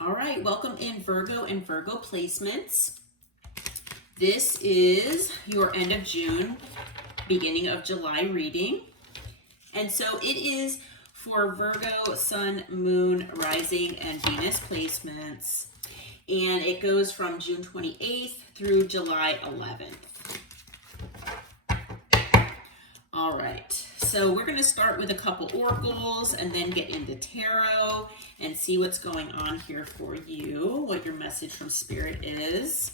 All right, welcome in Virgo and Virgo placements. This is your end of June, beginning of July reading. And so it is for Virgo, Sun, Moon, Rising, and Venus placements. And it goes from June 28th through July 11th. All right, so we're going to start with a couple oracles and then get into tarot and see what's going on here for you, what your message from Spirit is.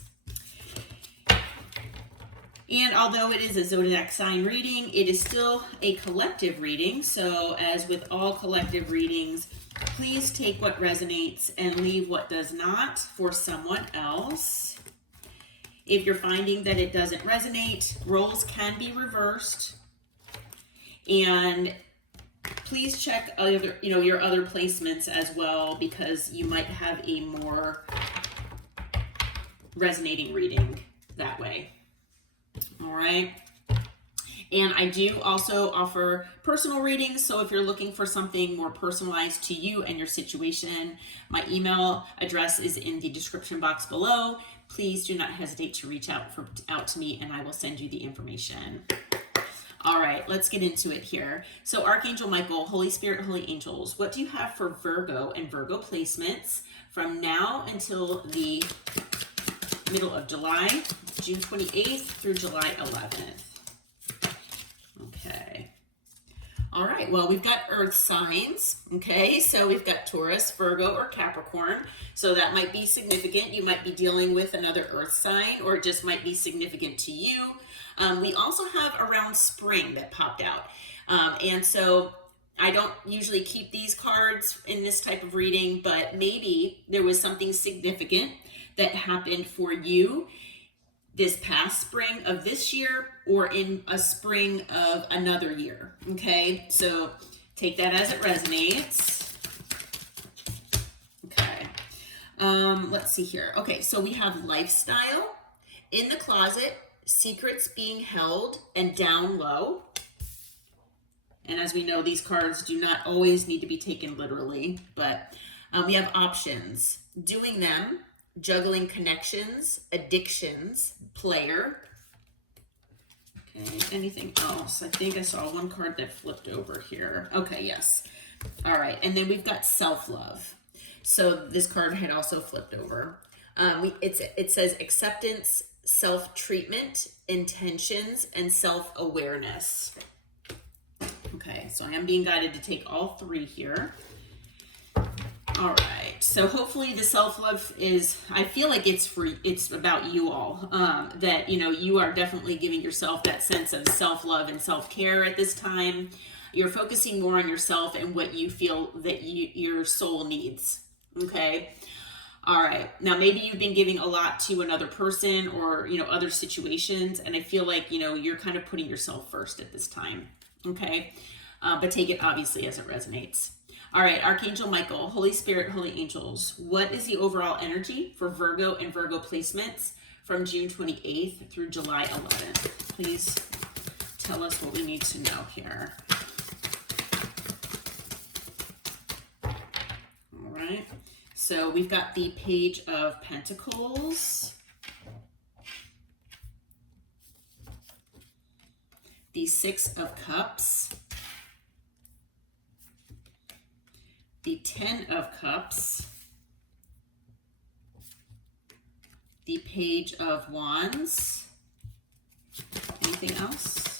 And although it is a zodiac sign reading, it is still a collective reading. So as with all collective readings, please take what resonates and leave what does not for someone else. If you're finding that it doesn't resonate, roles can be reversed. And please check other, your other placements as well, because you might have a more resonating reading that way. All right. And I do also offer personal readings. So if you're looking for something more personalized to you and your situation, my email address is in the description box below. Please do not hesitate to reach out to me and I will send you the information. All right, let's get into it here. So Archangel Michael, Holy Spirit, Holy Angels, what do you have for Virgo and Virgo placements from now until the middle of July, June 28th through July 11th? Okay. All right, well, we've got earth signs, okay? So we've got Taurus, Virgo, or Capricorn. So that might be significant. You might be dealing with another earth sign, or it just might be significant to you. We also have around spring that popped out. And so I don't usually keep these cards in this type of reading, but maybe there was something significant that happened for you this past spring of this year or in a spring of another year. Okay, so take that as it resonates. Okay, let's see here. Okay, so we have lifestyle, in the closet, secrets being held, and down low. And as we know, these cards do not always need to be taken literally, but we have options, doing them, juggling connections, addictions, player. Okay, anything else? I think I saw one card that flipped over here. Okay, yes. All right, and then we've got self-love. So this card had also flipped over. It says acceptance, self-treatment, intentions, and self-awareness. Okay, so I am being guided to take all three here. All right, so hopefully the self-love is, I feel like it's about you all, that, you are definitely giving yourself that sense of self-love and self-care at this time. You're focusing more on yourself and what you feel that your soul needs, okay? All right, now maybe you've been giving a lot to another person or, other situations, and I feel like, you're kind of putting yourself first at this time, okay? But take it obviously as it resonates. All right, Archangel Michael, Holy Spirit, Holy Angels, what is the overall energy for Virgo and Virgo placements from June 28th through July 11th? Please tell us what we need to know here. All right, so we've got the Page of Pentacles, the Six of Cups, the Ten of Cups, the Page of Wands. Anything else?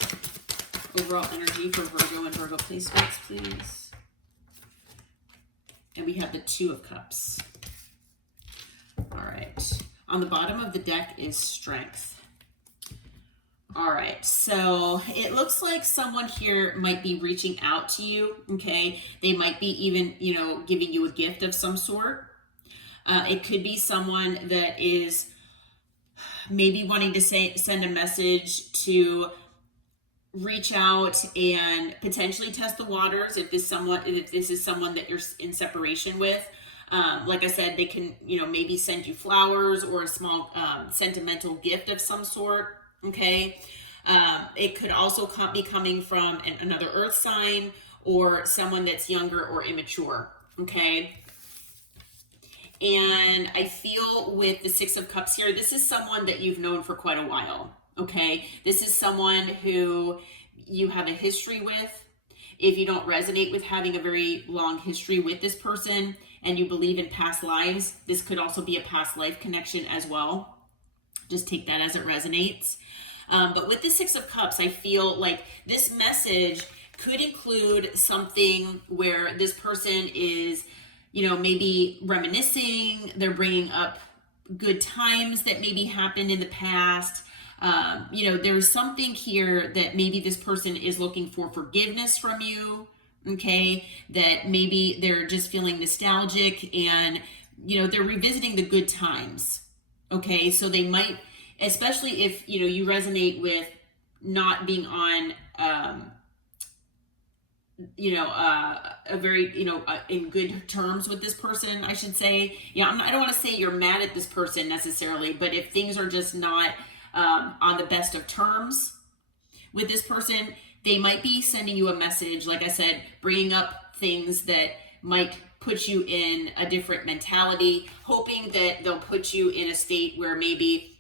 Overall energy for Virgo and Virgo placements, please. And we have the Two of Cups. All right. On the bottom of the deck is Strength. All right, so it looks like someone here might be reaching out to you, okay? They might be even, giving you a gift of some sort. It could be someone that is maybe wanting to send a message to reach out and potentially test the waters if this is someone that you're in separation with. Like I said, they can, maybe send you flowers or a small sentimental gift of some sort. Okay. It could also be coming from another earth sign or someone that's younger or immature. Okay. And I feel with the Six of Cups here, this is someone that you've known for quite a while, okay? This is someone who you have a history with. If you don't resonate with having a very long history with this person and you believe in past lives, this could also be a past life connection as well. Just take that as it resonates. But with the Six of Cups, I feel like this message could include something where this person is, maybe reminiscing, they're bringing up good times that maybe happened in the past. There's something here that maybe this person is looking for forgiveness from you, okay? That maybe they're just feeling nostalgic and, they're revisiting the good times, okay? So they might, especially if, you resonate with not being on, a very, in good terms with this person, I should say. I don't want to say you're mad at this person necessarily, but if things are just not on the best of terms with this person, they might be sending you a message, like I said, bringing up things that might put you in a different mentality, hoping that they'll put you in a state where maybe,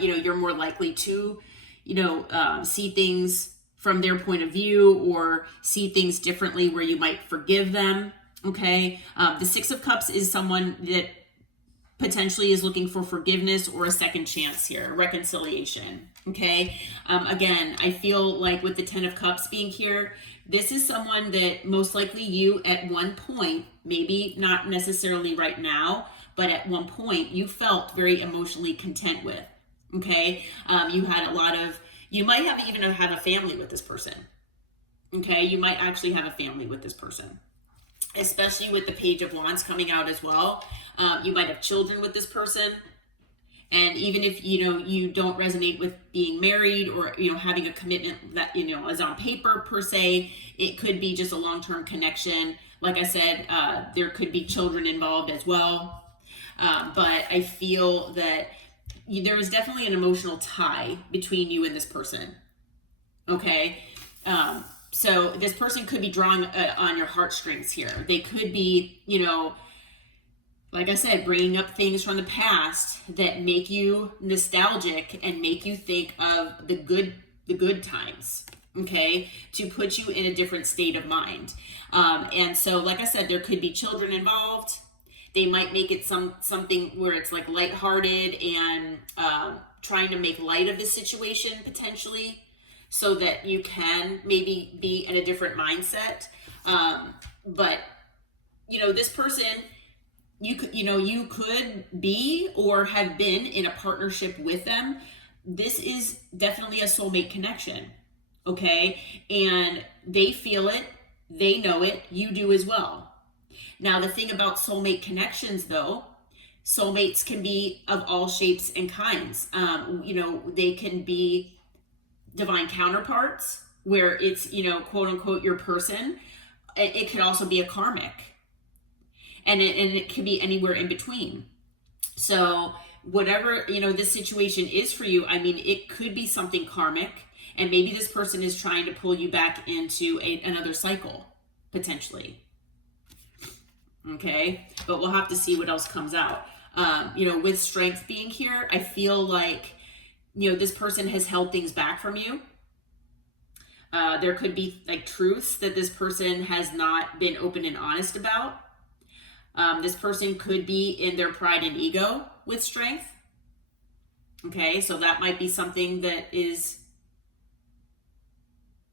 you're more likely to, see things from their point of view or see things differently where you might forgive them, okay? The Six of Cups is someone that potentially is looking for forgiveness or a second chance here, reconciliation, okay? Again, I feel like with the Ten of Cups being here, this is someone that most likely you at one point, maybe not necessarily right now, but at one point you felt very emotionally content with, okay? You had a lot of, you might even have a family with this person, okay? You might actually have a family with this person, especially with the Page of Wands coming out as well. You might have children with this person. And even if, you don't resonate with being married or, having a commitment that, is on paper per se, it could be just a long-term connection. Like I said, there could be children involved as well. But I feel that there is definitely an emotional tie between you and this person. Okay. So this person could be drawing on your heartstrings here. They could be, like I said, bringing up things from the past that make you nostalgic and make you think of the good times, okay, to put you in a different state of mind. And so, like I said, there could be children involved. They might make it something where it's like lighthearted and trying to make light of the situation potentially, so that you can maybe be in a different mindset. But this person, you could be or have been in a partnership with them. This is definitely a soulmate connection, okay? And they feel it, they know it, you do as well. Now, the thing about soulmate connections, though, soulmates can be of all shapes and kinds. They can be divine counterparts, where it's, quote unquote, your person. It could also be a karmic. And it could be anywhere in between. So whatever, this situation is for you, it could be something karmic. And maybe this person is trying to pull you back into another cycle, potentially. Okay, but we'll have to see what else comes out. With Strength being here, I feel like, this person has held things back from you. There could be like truths that this person has not been open and honest about. This person could be in their pride and ego with Strength. Okay, so that might be something that is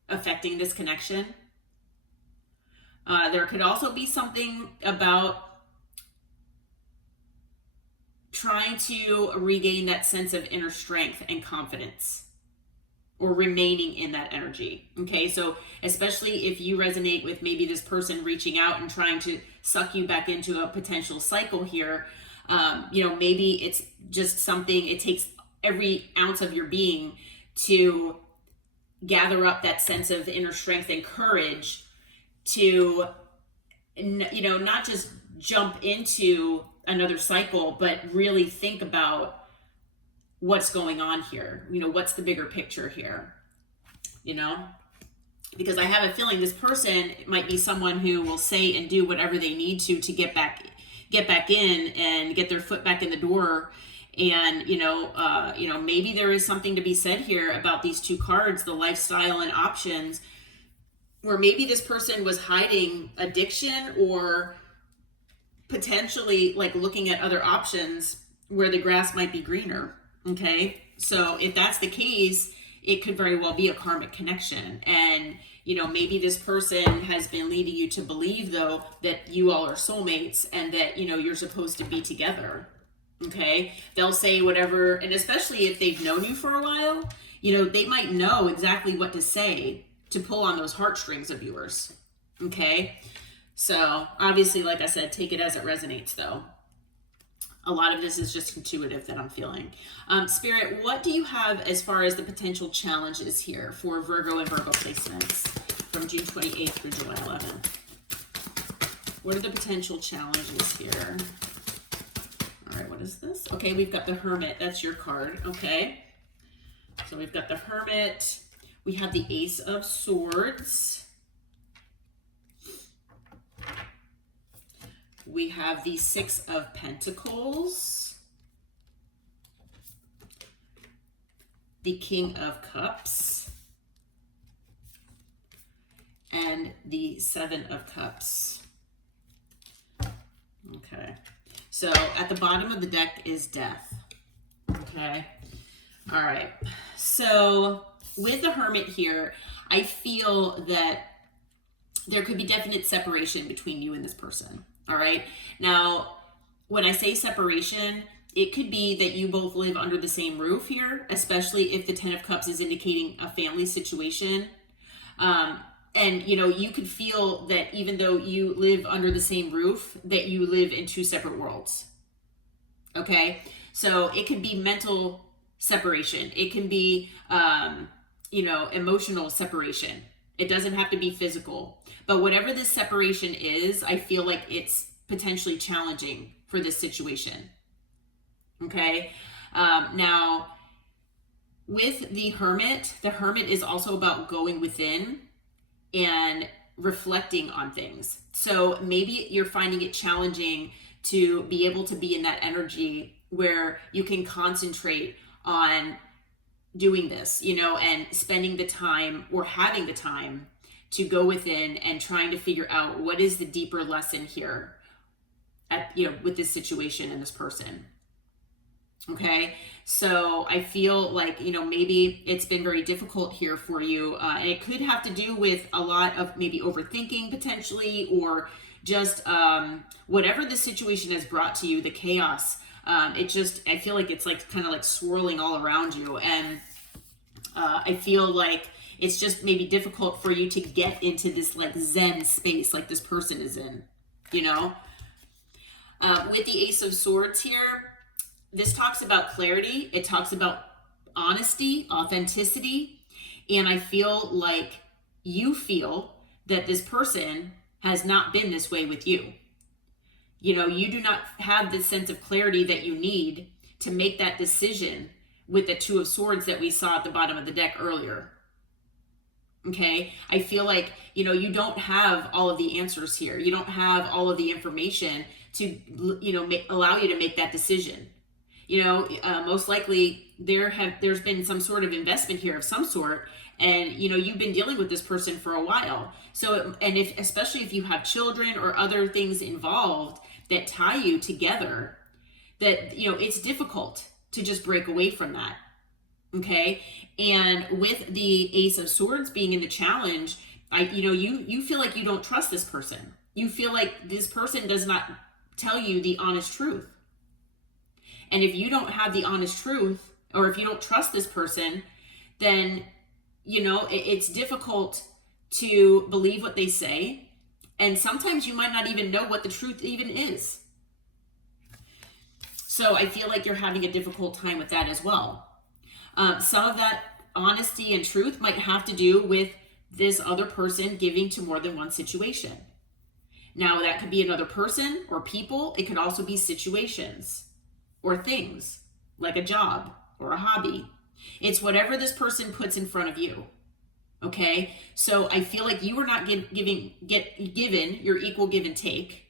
affecting this connection. There could also be something about trying to regain that sense of inner strength and confidence, or remaining in that energy. Okay, so especially if you resonate with maybe this person reaching out and trying to suck you back into a potential cycle here, maybe it's just something, it takes every ounce of your being to gather up that sense of inner strength and courage to, not just jump into another cycle, but really think about what's going on here. What's the bigger picture here, because I have a feeling this person might be someone who will say and do whatever they need to get back get back in and get their foot back in the door. And, maybe there is something to be said here about these two cards, the lifestyle and options, where maybe this person was hiding addiction or potentially like looking at other options where the grass might be greener. Okay. So if that's the case, it could very well be a karmic connection. And, maybe this person has been leading you to believe, though, that you all are soulmates and that, you're supposed to be together. Okay. They'll say whatever. And especially if they've known you for a while, they might know exactly what to say to pull on those heartstrings of yours. Okay. So obviously, like I said, take it as it resonates, though. A lot of this is just intuitive that I'm feeling. Spirit, what do you have as far as the potential challenges here for Virgo and Virgo placements from June 28th through July 11th? What are the potential challenges here? All right, what is this? Okay, we've got the Hermit. That's your card. Okay. So we've got the Hermit. We have the Ace of Swords. We have the Six of Pentacles, the King of Cups, and the Seven of Cups. Okay, so at the bottom of the deck is Death. Okay, all right. So with the Hermit here, I feel that there could be definite separation between you and this person. All right. Now, when I say separation, it could be that you both live under the same roof here, especially if the Ten of Cups is indicating a family situation. And, you could feel that even though you live under the same roof, that you live in two separate worlds. Okay. So it could be mental separation. It can be, emotional separation. It doesn't have to be physical. But whatever this separation is, I feel like it's potentially challenging for this situation. Okay? Now, with the Hermit is also about going within and reflecting on things. So maybe you're finding it challenging to be able to be in that energy where you can concentrate on doing this, and spending the time or having the time to go within and trying to figure out what is the deeper lesson here with this situation and this person. Okay. So I feel like, maybe it's been very difficult here for you. And it could have to do with a lot of maybe overthinking potentially, or just whatever the situation has brought to you, the chaos. I feel like it's like kind of like swirling all around you. And I feel like it's just maybe difficult for you to get into this like Zen space like this person is in, with the Ace of Swords here, this talks about clarity. It talks about honesty, authenticity. And I feel like you feel that this person has not been this way with you. You do not have the sense of clarity that you need to make that decision with the Two of Swords that we saw at the bottom of the deck earlier. Okay. I feel like, you don't have all of the answers here. You don't have all of the information to, allow you to make that decision. Most likely there's been some sort of investment here of some sort, and, you've been dealing with this person for a while. So, and especially if you have children or other things involved that tie you together, that, it's difficult to just break away from that. Okay. And with the Ace of Swords being in the challenge, you feel like you don't trust this person. You feel like this person does not tell you the honest truth. And if you don't have the honest truth, or if you don't trust this person, then, it's difficult to believe what they say. And sometimes you might not even know what the truth even is. So I feel like you're having a difficult time with that as well. Some of that honesty and truth might have to do with this other person giving to more than one situation. Now, that could be another person or people. It could also be situations or things like a job or a hobby. It's whatever this person puts in front of you. Okay. So I feel like you were not given your equal give and take.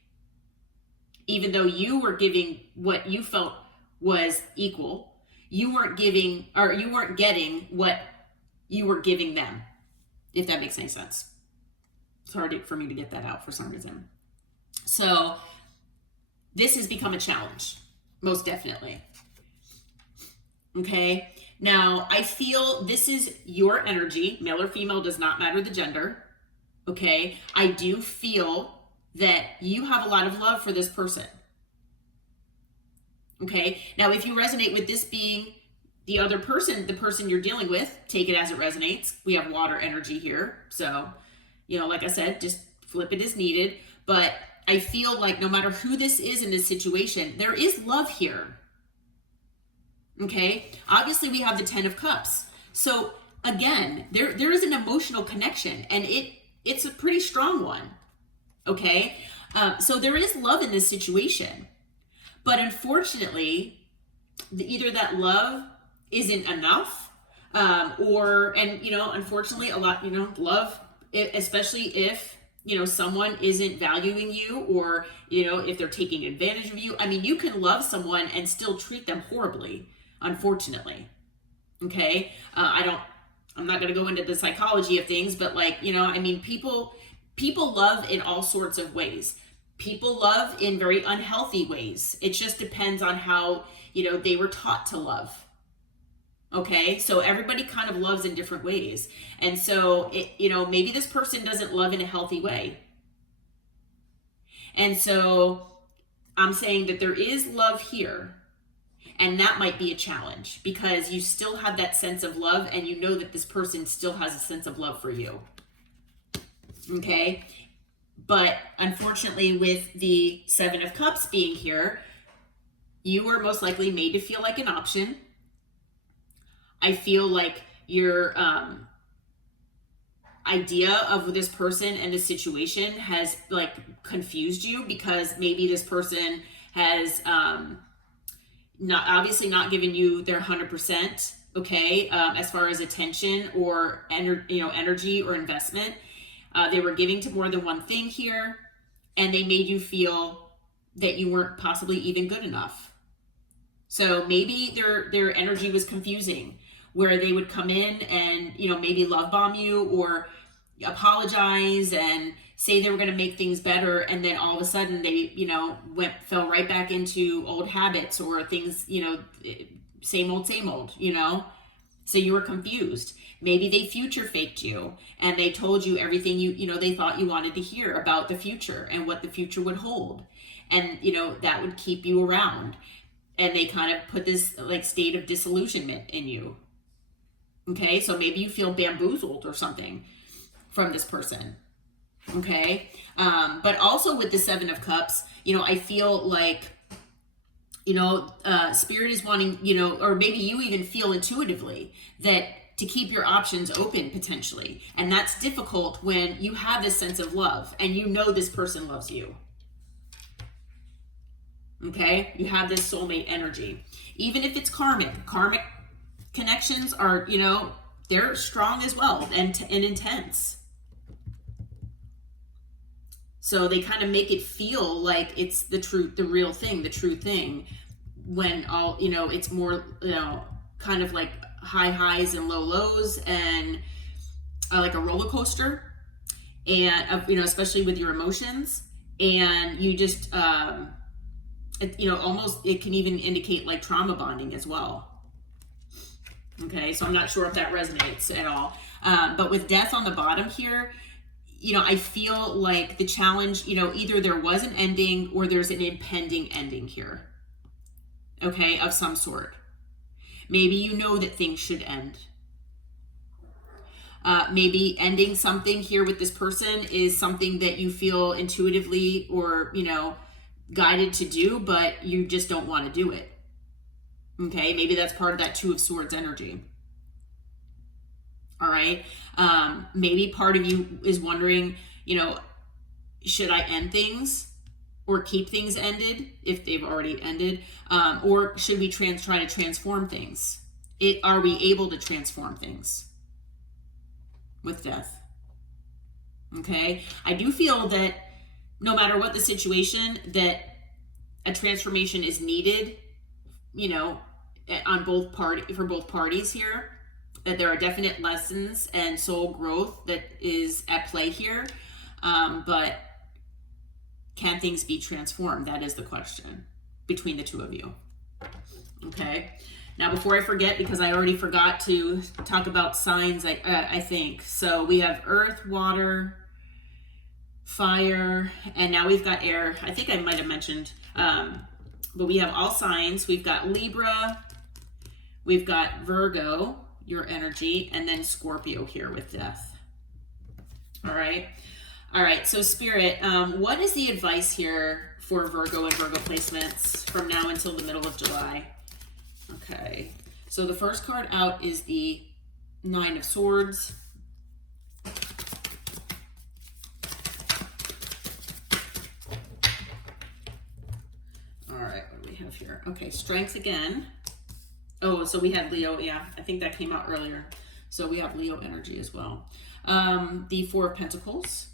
even though you were giving what you felt was equal, you weren't giving, or you weren't getting what you were giving them, if that makes any sense. It's hard for me to get that out for some reason. So this has become a challenge, most definitely. Okay, now I feel this is your energy, male or female, does not matter the gender. Okay, I do feel that you have a lot of love for this person. Okay, now if you resonate with this being the other person, the person you're dealing with, take it as it resonates. We have water energy here. So, you know, like I said, just flip it as needed. But I feel like no matter who this is in this situation, there is love here. Okay, obviously we have the 10 of Cups. So again, there is an emotional connection, and it's a pretty strong one. Okay, so there is love in this situation. But unfortunately, either that love isn't enough, and you know, unfortunately, a lot, you know, love, especially if, you know, someone isn't valuing you, or, you know, if they're taking advantage of you. I mean, you can love someone and still treat them horribly, unfortunately. Okay, I'm not going to go into the psychology of things, but like, you know, I mean, people love in all sorts of ways. People love in very unhealthy ways. It just depends on how, you know, they were taught to love. Okay, so everybody kind of loves in different ways. And so, you know, maybe this person doesn't love in a healthy way. And so I'm saying that there is love here. And that might be a challenge, because you still have that sense of love, and you know that this person still has a sense of love for you. Okay, but unfortunately, with the 7 of Cups being here, you were most likely made to feel like an option. I feel like your idea of this person and the situation has like confused you, because maybe this person has not given you their 100%. Okay, as far as attention or energy or investment. They were giving to more than one thing here, and they made you feel that you weren't possibly even good enough. So maybe their energy was confusing, where they would come in and, you know, maybe love bomb you or apologize and say they were going to make things better, and then all of a sudden they, you know, fell right back into old habits or things, you know, same old, you know. So you were confused. Maybe they future faked you, and they told you everything you know, they thought you wanted to hear about the future and what the future would hold. And, you know, that would keep you around. And they kind of put this like state of disillusionment in you. Okay, so maybe you feel bamboozled or something from this person. Okay, but also with the 7 of Cups, you know, I feel like, you know, Spirit is wanting, you know, or maybe you even feel intuitively that to keep your options open potentially. And that's difficult when you have this sense of love and you know this person loves you. Okay, you have this soulmate energy. Even if it's karmic connections are, you know, they're strong as well and intense. So they kind of make it feel like it's the truth, the real thing, the true thing, when all, you know, it's more, you know, kind of like high highs and low lows, and like a roller coaster, and you know, especially with your emotions, and you just you know, almost, it can even indicate like trauma bonding as well. Okay, so I'm not sure if that resonates at all, but with Death on the bottom here, you know, I feel like the challenge, you know, either there was an ending or there's an impending ending here. Okay, of some sort. Maybe you know that things should end. Maybe ending something here with this person is something that you feel intuitively or, you know, guided to do, but you just don't want to do it. Okay, maybe that's part of that 2 of Swords energy. All right, maybe part of you is wondering, you know, should I end things or keep things ended if they've already ended, or should we try to transform things? Are we able to transform things with Death? Okay, I do feel that no matter what the situation, that a transformation is needed, you know, on for both parties here. That there are definite lessons and soul growth that is at play here. But can things be transformed? That is the question between the two of you. Okay. Now, before I forget, because I already forgot to talk about signs, I think. So we have earth, water, fire, and now we've got air. I think I might have mentioned, but we have all signs. We've got Libra, we've got Virgo, your energy, and then Scorpio here with death. All right. All right. So Spirit, what is the advice here for Virgo and Virgo placements from now until the middle of July? Okay. So the first card out is the Nine of Swords. All right. What do we have here? Okay. Strength again. Oh, so we had Leo. Yeah, I think that came out earlier. So we have Leo energy as well. The Four of Pentacles.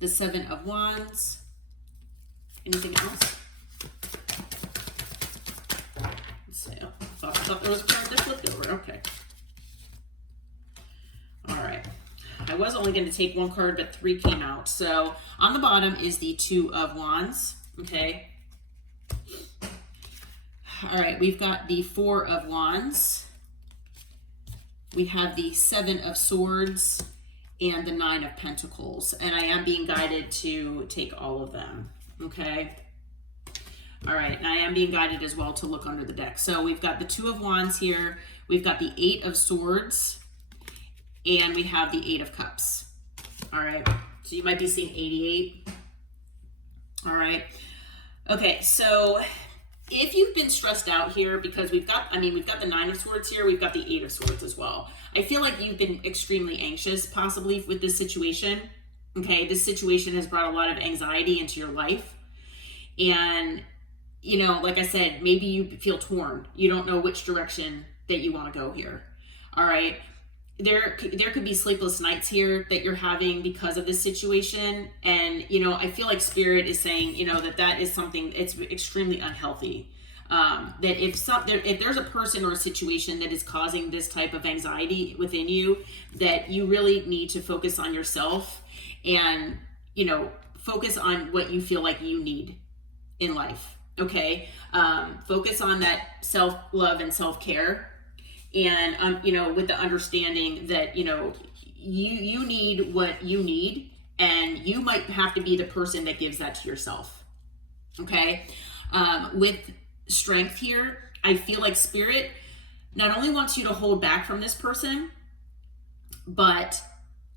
The Seven of Wands. Anything else? Let's see. Oh, I thought there was a card that flipped over. Okay. All right. I was only going to take one card, but three came out. So on the bottom is the Two of Wands. Okay. All right, we've got the Four of Wands. We have the Seven of Swords and the Nine of Pentacles. And I am being guided to take all of them, okay? All right, and I am being guided as well to look under the deck. So we've got the Two of Wands here. We've got the Eight of Swords. And we have the Eight of Cups. All right, so you might be seeing 88. All right. Okay, so if you've been stressed out here, because we've got the Nine of Swords here, we've got the Eight of Swords as well. I feel like you've been extremely anxious possibly with this situation. Okay, this situation has brought a lot of anxiety into your life. And, you know, like I said, maybe you feel torn. You don't know which direction that you want to go here. All right. There could be sleepless nights here that you're having because of this situation. And, you know, I feel like Spirit is saying, you know, that is something, it's extremely unhealthy. That if there's a person or a situation that is causing this type of anxiety within you, that you really need to focus on yourself and, you know, focus on what you feel like you need in life. Okay. Focus on that self-love and self-care. And, you know, with the understanding that, you know, you need what you need, and you might have to be the person that gives that to yourself. Okay. With strength here, I feel like Spirit not only wants you to hold back from this person, but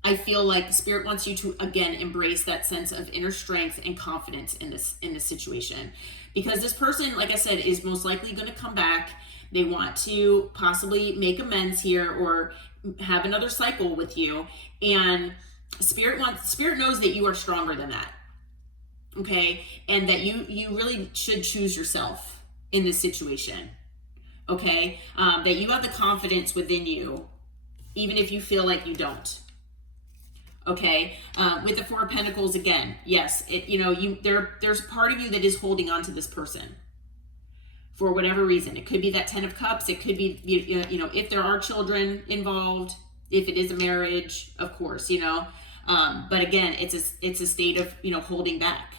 I feel like Spirit wants you to, again, embrace that sense of inner strength and confidence in this situation. Because this person, like I said, is most likely going to come back. They want to possibly make amends here or have another cycle with you. And Spirit knows that you are stronger than that. Okay. And that you really should choose yourself in this situation. Okay. That you have the confidence within you, even if you feel like you don't. Okay. With the Four of Pentacles again, yes, there's a part of you that is holding on to this person for whatever reason. It could be that Ten of Cups. It could be, you know, if there are children involved, if it is a marriage, of course, you know. But again, it's a state of, you know, holding back.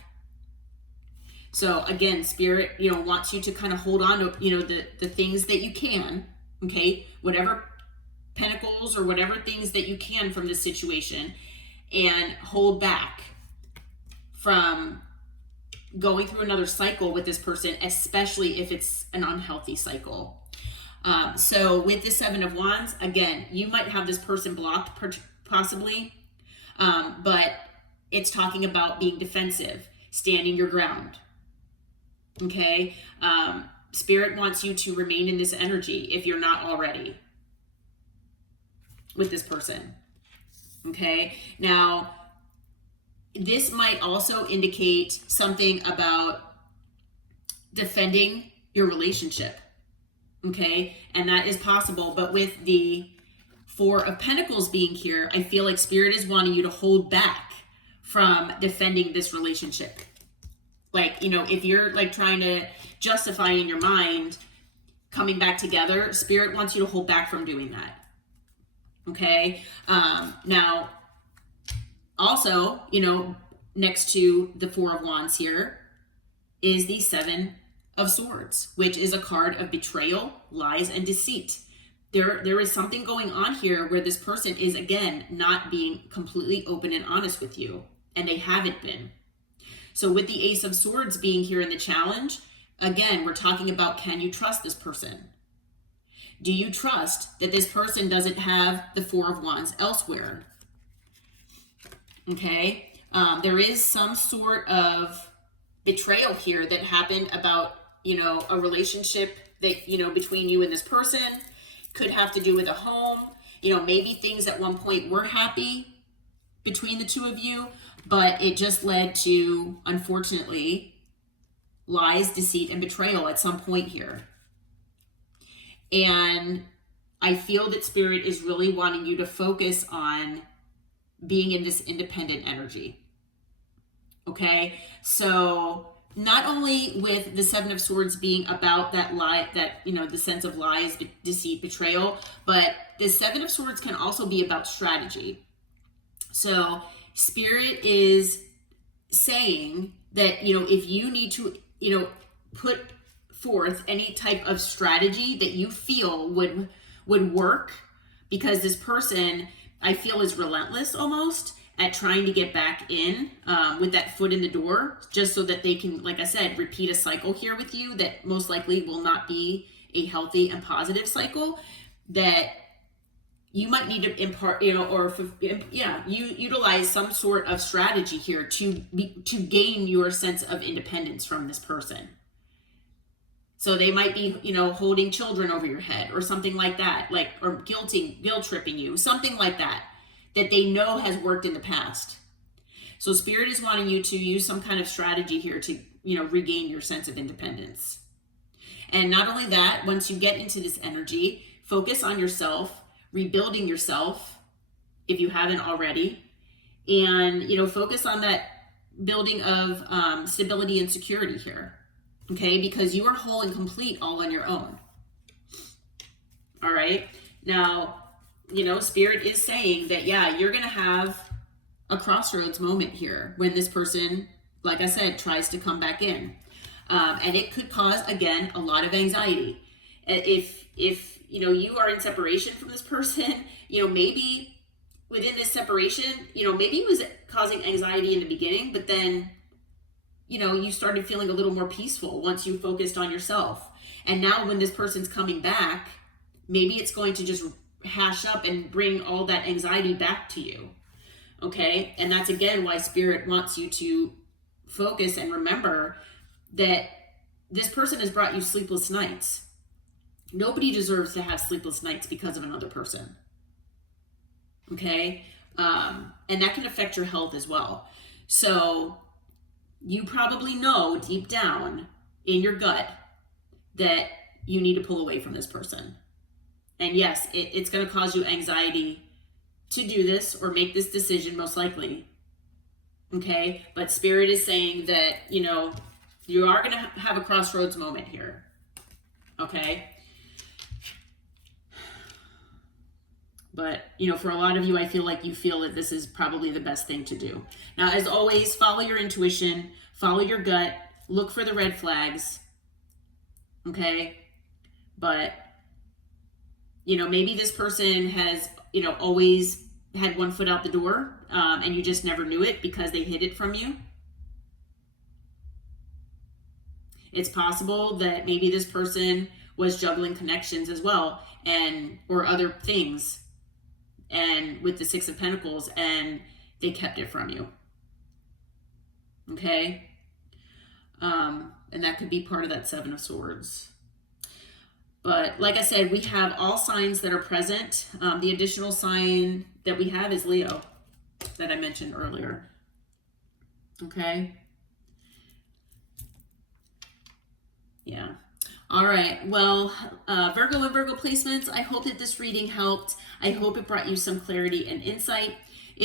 So again, Spirit, you know, wants you to kind of hold on to, you know, the things that you can, okay, whatever pentacles or whatever things that you can from this situation, and hold back from going through another cycle with this person, especially if it's an unhealthy cycle. So with the Seven of Wands, again, you might have this person blocked possibly, but it's talking about being defensive, standing your ground. Okay. Spirit wants you to remain in this energy if you're not already with this person. Okay. Now, this might also indicate something about defending your relationship. Okay. And that is possible. But with the Four of Pentacles being here, I feel like Spirit is wanting you to hold back from defending this relationship. Like, you know, if you're like trying to justify in your mind coming back together, Spirit wants you to hold back from doing that. Okay. Now, also, you know, next to the Four of Wands here is the Seven of Swords, which is a card of betrayal, lies, and deceit. There is something going on here where this person is, again, not being completely open and honest with you, and they haven't been. So with the Ace of Swords being here in the challenge, again, we're talking about, can you trust this person? Do you trust that this person doesn't have the Four of Wands elsewhere? Okay. There is some sort of betrayal here that happened about, you know, a relationship that, you know, between you and this person. Could have to do with a home. You know, maybe things at one point were happy between the two of you, but it just led to, unfortunately, lies, deceit, and betrayal at some point here. And I feel that Spirit is really wanting you to focus on being in this independent energy. Okay, so not only with the Seven of Swords being about that lie, that, you know, the sense of lies, deceit, betrayal, but the Seven of Swords can also be about strategy. So Spirit is saying that, you know, if you need to, you know, put forth any type of strategy that you feel would work, because this person, I feel, is relentless almost at trying to get back in with that foot in the door, just so that they can, like I said, repeat a cycle here with you that most likely will not be a healthy and positive cycle, that you might need to impart, you know, or you utilize some sort of strategy here to gain your sense of independence from this person. So they might be, you know, holding children over your head or something like that, like, or guilt tripping you, something like that they know has worked in the past. So Spirit is wanting you to use some kind of strategy here to, you know, regain your sense of independence. And not only that, once you get into this energy, focus on yourself, rebuilding yourself if you haven't already, and, you know, focus on that building of stability and security here. Okay, because you are whole and complete all on your own. All right. Now, you know, Spirit is saying that, yeah, you're going to have a crossroads moment here when this person, like I said, tries to come back in. And it could cause, again, a lot of anxiety. If, you know, you are in separation from this person, you know, maybe within this separation, you know, maybe it was causing anxiety in the beginning, but then, you know, you started feeling a little more peaceful once you focused on yourself. And now when this person's coming back, maybe it's going to just hash up and bring all that anxiety back to you. Okay. And that's, again, why Spirit wants you to focus and remember that this person has brought you sleepless nights. Nobody deserves to have sleepless nights because of another person. Okay. And that can affect your health as well. So you probably know deep down in your gut that you need to pull away from this person. And yes, it's going to cause you anxiety to do this or make this decision, most likely. Okay. But Spirit is saying that, you know, you are going to have a crossroads moment here. Okay. But, you know, for a lot of you, I feel like you feel that this is probably the best thing to do. Now, as always, follow your intuition, follow your gut, look for the red flags. Okay. But, you know, maybe this person has, you know, always had one foot out the door, and you just never knew it because they hid it from you. It's possible that maybe this person was juggling connections as well, or other things, and with the Six of Pentacles, and they kept it from you. Okay. And that could be part of that Seven of Swords. But like I said, we have all signs that are present. The additional sign that we have is Leo, that I mentioned earlier. Okay. Yeah. All right. Well, Virgo and Virgo placements, I hope that this reading helped. I hope it brought you some clarity and insight.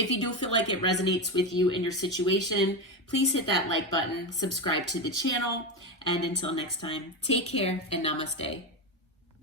If you do feel like it resonates with you and your situation, please hit that like button, subscribe to the channel, and until next time, take care and namaste.